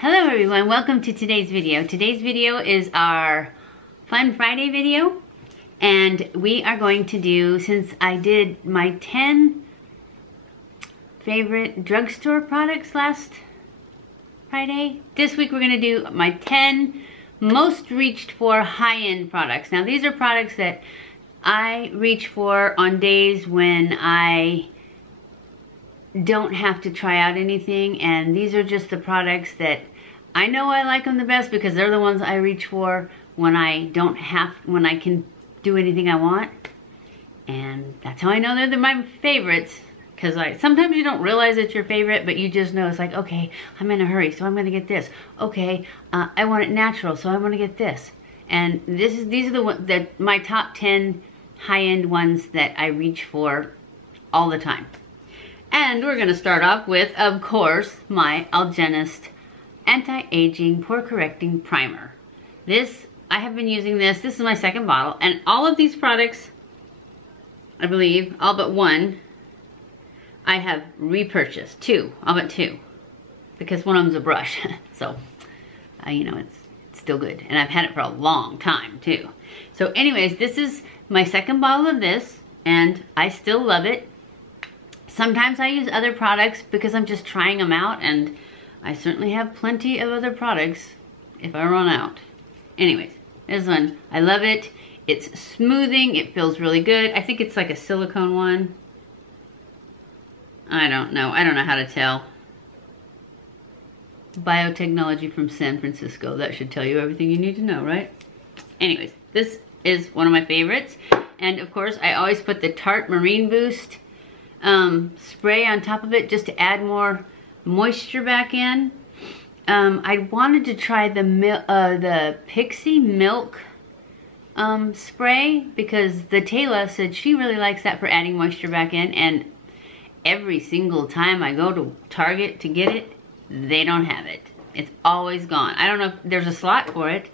Hello everyone, welcome to today's video. Today's video is our Fun Friday video, and we are going to do, since I did my 10 favorite drugstore products last Friday, this week we're going to do my 10 most reached for high-end products. Now these are products that I reach for on days when I don't have to try out anything, and these are just the products that I know I like them the best because they're the ones I reach for when I can do anything I want. And that's how I know they're my favorites, because sometimes you don't realize it's your favorite, but you just know it's like, okay, I'm in a hurry, so I'm gonna get this. Okay, I want it natural, so I want to get this. And these are the ones that my top 10 high-end ones that I reach for all the time. And we're gonna start off with, of course, my Algenist Anti-Aging Pore Correcting Primer. I have been using this is my second bottle, and all of these products, I believe, all but one, I have repurchased. All but two, because one of them's a brush, so, you know, it's still good, and I've had it for a long time, too. So anyways, this is my second bottle of this, and I still love it. Sometimes I use other products because I'm just trying them out, and I certainly have plenty of other products if I run out. Anyways, this one, I love it. It's smoothing, it feels really good. I think it's like a silicone one. I don't know how to tell. Biotechnology from San Francisco, that should tell you everything you need to know, right? Anyways, this is one of my favorites. And of course, I always put the Tarte Marine Boost spray on top of it just to add more moisture back in. I wanted to try the Pixie Milk spray because the Taylor said she really likes that for adding moisture back in, and every single time I go to Target to get it, they don't have it. It's always gone. I don't know if there's a slot for it,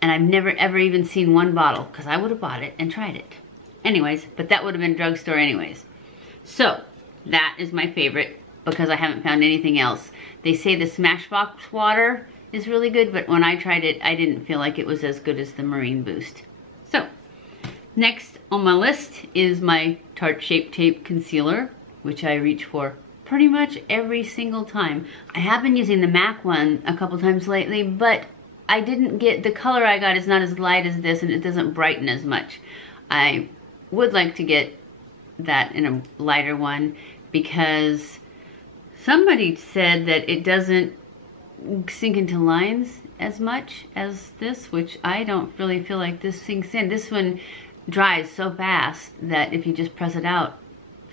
and I've never ever even seen one bottle because I would have bought it and tried it. Anyways, but that would have been drugstore anyways. So that is my favorite because I haven't found anything else. They say the Smashbox water is really good, but when I tried it, I didn't feel like it was as good as the Marine Boost. So next on my list is my Tarte Shape Tape Concealer, which I reach for pretty much every single time. I have been using the MAC one a couple times lately, but I didn't get, the color I got is not as light as this, and it doesn't brighten as much. I would like to get that in a lighter one because somebody said that it doesn't sink into lines as much as this, which I don't really feel like this sinks in. This one dries so fast that if you just press it out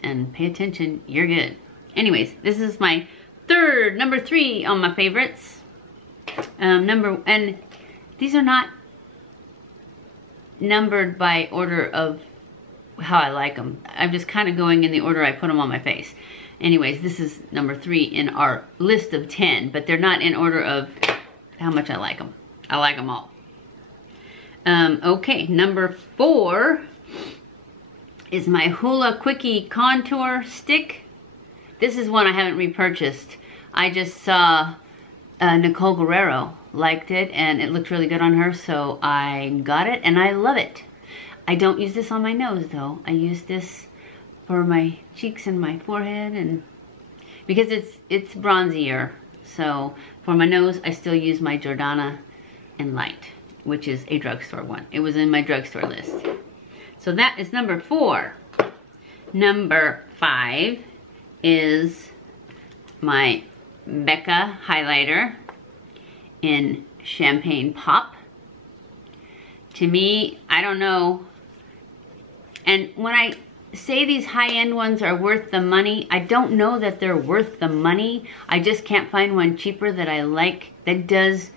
and pay attention, you're good. Anyways, this is my number 3 on my favorites. And these are not numbered by order of how I like them. I'm just kind of going in the order I put them on my face. Anyways, this is number 3 in our list of 10, but they're not in order of how much I like them. I like them all. Okay, number 4 is my Hoola Quickie Contour Stick. This is one I haven't repurchased. I just saw Nicole Guerrero liked it, and it looked really good on her, so I got it, and I love it. I don't use this on my nose, though. I use this for my cheeks and my forehead, and because it's bronzier. So for my nose, I still use my Jordana in Light, which is a drugstore one. It was in my drugstore list. So that is number 4. Number 5 is my BECCA highlighter in Champagne Pop. To me, I don't know. And when I say these high-end ones are worth the money, I don't know that they're worth the money. I just can't find one cheaper that I like that does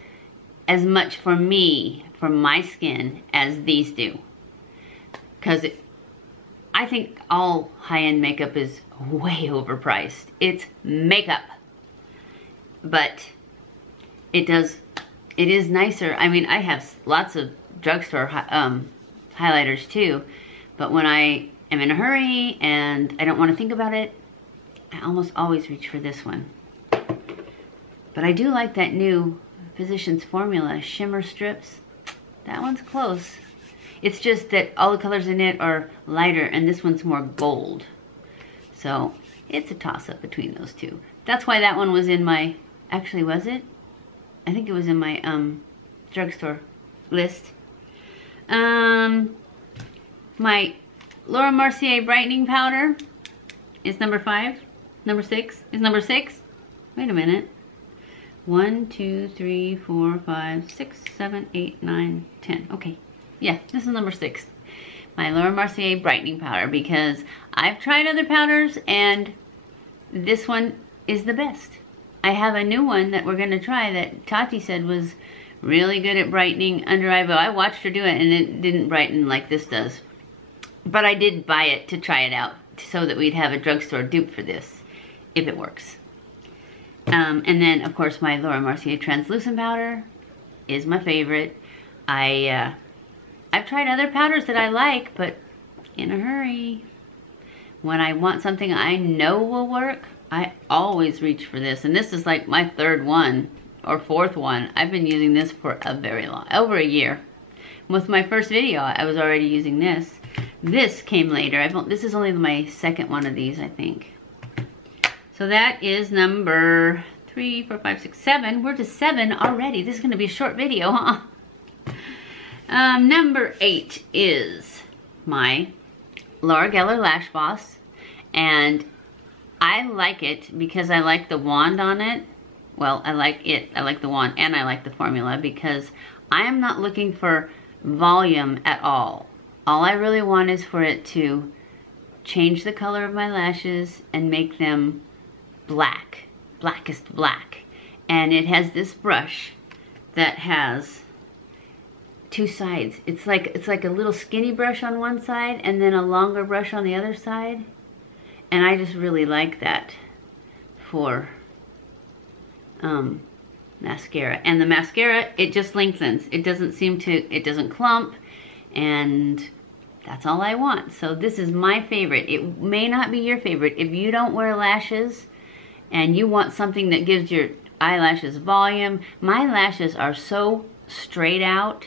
as much for me, for my skin, as these do. Because I think all high-end makeup is way overpriced. It's makeup. But it is nicer. I mean, I have lots of drugstore highlighters too, but when I am in a hurry and I don't want to think about it, I almost always reach for this one. But I do like that new Physicians Formula Shimmer Strips. That one's close. It's just that all the colors in it are lighter and this one's more gold. So it's a toss-up between those two. That's why that one was in my, actually was it? I think it was in my drugstore list. My Laura Mercier Brightening Powder is number 5. Number 6 is number 6. Wait a minute. 1, 2, 3, 4, 5, 6, 7, 8, 9, 10. Okay. Yeah, this is number 6. My Laura Mercier Brightening Powder, because I've tried other powders and this one is the best. I have a new one that we're going to try that Tarte said was really good at brightening under eyebrow. I watched her do it and it didn't brighten like this does. But I did buy it to try it out so that we'd have a drugstore dupe for this, if it works. And then, of course, my Laura Mercier Translucent Powder is my favorite. I've tried other powders that I like, but in a hurry. When I want something I know will work, I always reach for this. And this is like my 3rd one or 4th one. I've been using this for a very long, over a year. With my first video, I was already using this. This came later. This is only my 2nd one of these, I think. So that is number 3, 4, 5, 6, 7. We're to 7 already. This is going to be a short video, huh? Number 8 is my Laura Geller LashBOSS. And I like it because I like the wand on it. Well, I like it. I like the wand and I like the formula because I am not looking for volume at all. All I really want is for it to change the color of my lashes and make them black, blackest black. And it has this brush that has 2 sides. It's like a little skinny brush on one side and then a longer brush on the other side. And I just really like that for mascara. And the mascara, it just lengthens. It doesn't clump, and that's all I want. So this is my favorite. It may not be your favorite. If you don't wear lashes and you want something that gives your eyelashes volume, my lashes are so straight out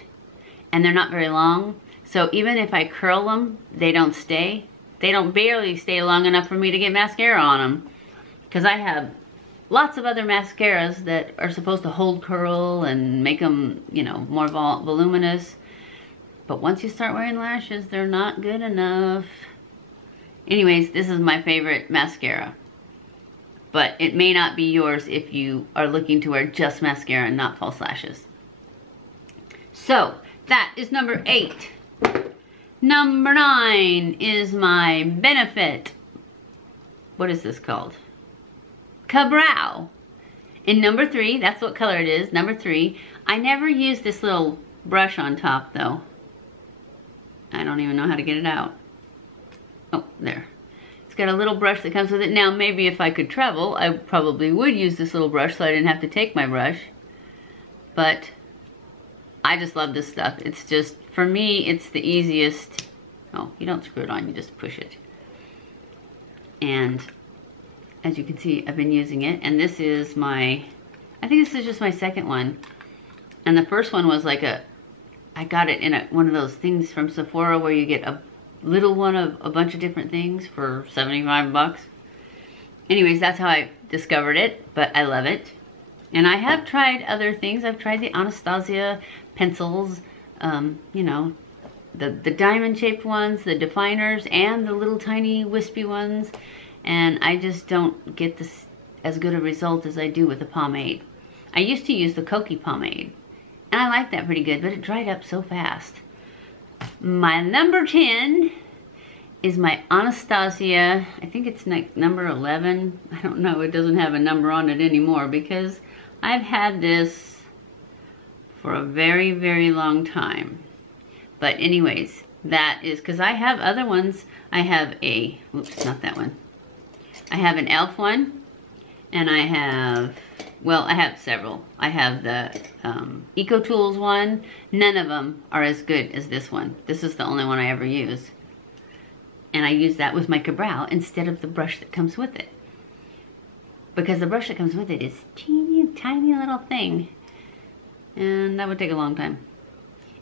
and they're not very long. So even if I curl them, they don't stay. They don't barely stay long enough for me to get mascara on them. Because I have lots of other mascaras that are supposed to hold curl and make them, you know, more voluminous. But once you start wearing lashes, they're not good enough. Anyways, this is my favorite mascara. But it may not be yours if you are looking to wear just mascara and not false lashes. So, that is number 8. Number 9 is my Benefit. What is this called? Eyebrow. And number 3, that's what color it is, number 3. I never use this little brush on top though. I don't even know how to get it out. Oh, there. It's got a little brush that comes with it. Now maybe if I could travel, I probably would use this little brush so I didn't have to take my brush. But I just love this stuff. It's just, for me, it's the easiest. Oh, you don't screw it on, you just push it. And as you can see, I've been using it. And this is my, I think this is just my 2nd one. And the first one was like I got it in one of those things from Sephora where you get a little one of a bunch of different things for 75 bucks. Anyways, that's how I discovered it, but I love it. And I have tried other things. I've tried the Anastasia pencils, you know, the diamond-shaped ones, the definers, and the little tiny wispy ones. And I just don't get this as good a result as I do with the pomade. I used to use the Quickie pomade, and I liked that pretty good, but it dried up so fast. My number 10 is my Anastasia. I think it's like number 11. I don't know. It doesn't have a number on it anymore because I've had this for a very, very long time. But anyways, that is, because I have other ones. I have a, oops, not that one. I have an e.l.f. one, and I have, well, I have several. I have the Eco Tools one. None of them are as good as this one. This is the only one I ever use. And I use that with my Eyebrow instead of the brush that comes with it. because the brush that comes with it is teeny tiny little thing. And that would take a long time.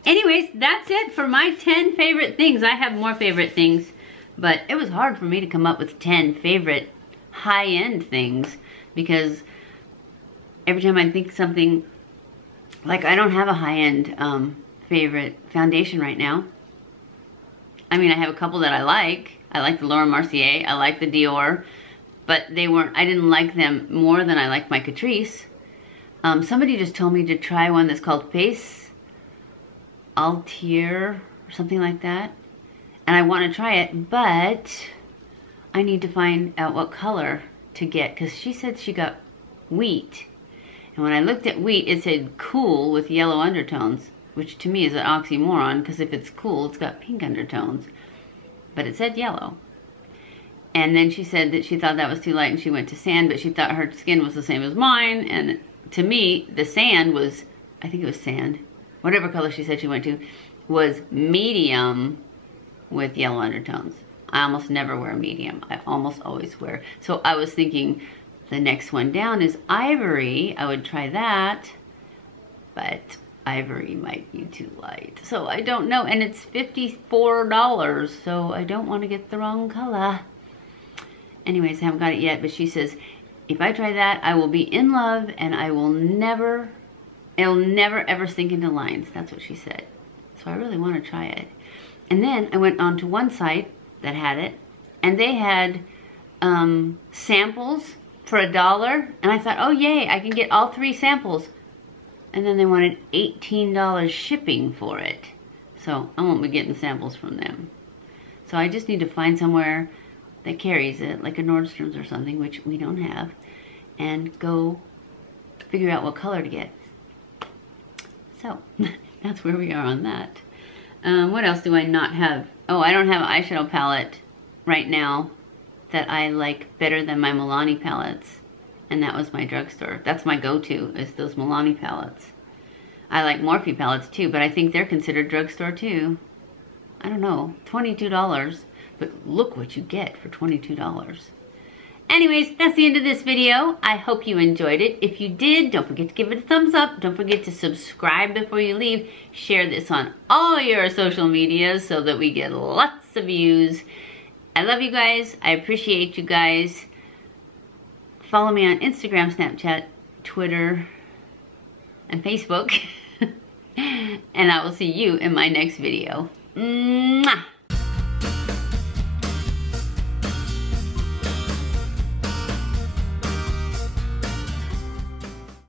Anyways, that's it for my 10 favorite things. I have more favorite things, but it was hard for me to come up with 10 favorite high-end things because every time I think something, like I don't have a high-end favorite foundation right now. I mean, I have a couple that I like. I like the Laura Mercier, I like the Dior, but I didn't like them more than I like my Catrice. Somebody just told me to try one that's called Face Altier or something like that. And I want to try it, but I need to find out what color to get because she said she got wheat. And when I looked at wheat, it said cool with yellow undertones, which to me is an oxymoron because if it's cool, it's got pink undertones. But it said yellow. And then she said that she thought that was too light and she went to sand, but she thought her skin was the same as mine. And to me, the sand was, I think it was sand, whatever color she said she went to, was medium with yellow undertones. I almost never wear medium. I almost always wear. So I was thinking the next one down is ivory. I would try that, but ivory might be too light. So I don't know, and it's $54, so I don't want to get the wrong color. Anyways, I haven't got it yet, but she says, if I try that, I will be in love and I will never, it'll never ever sink into lines. That's what she said. So I really want to try it. And then I went on to one site that had it, and they had samples for $1, and I thought, oh yay, I can get all 3 samples. And then they wanted $18 shipping for it. So I won't be getting samples from them. So I just need to find somewhere that carries it, like a Nordstrom's or something, which we don't have, and go figure out what color to get. So that's where we are on that. What else do I not have? Oh, I don't have an eyeshadow palette right now that I like better than my Milani palettes. And that was my drugstore. That's my go-to, is those Milani palettes. I like Morphe palettes too, but I think they're considered drugstore too. I don't know, $22. But look what you get for $22. Anyways, that's the end of this video. I hope you enjoyed it. If you did, don't forget to give it a thumbs up. Don't forget to subscribe before you leave. Share this on all your social medias so that we get lots of views. I love you guys. I appreciate you guys. Follow me on Instagram, Snapchat, Twitter, and Facebook. And I will see you in my next video. Mwah!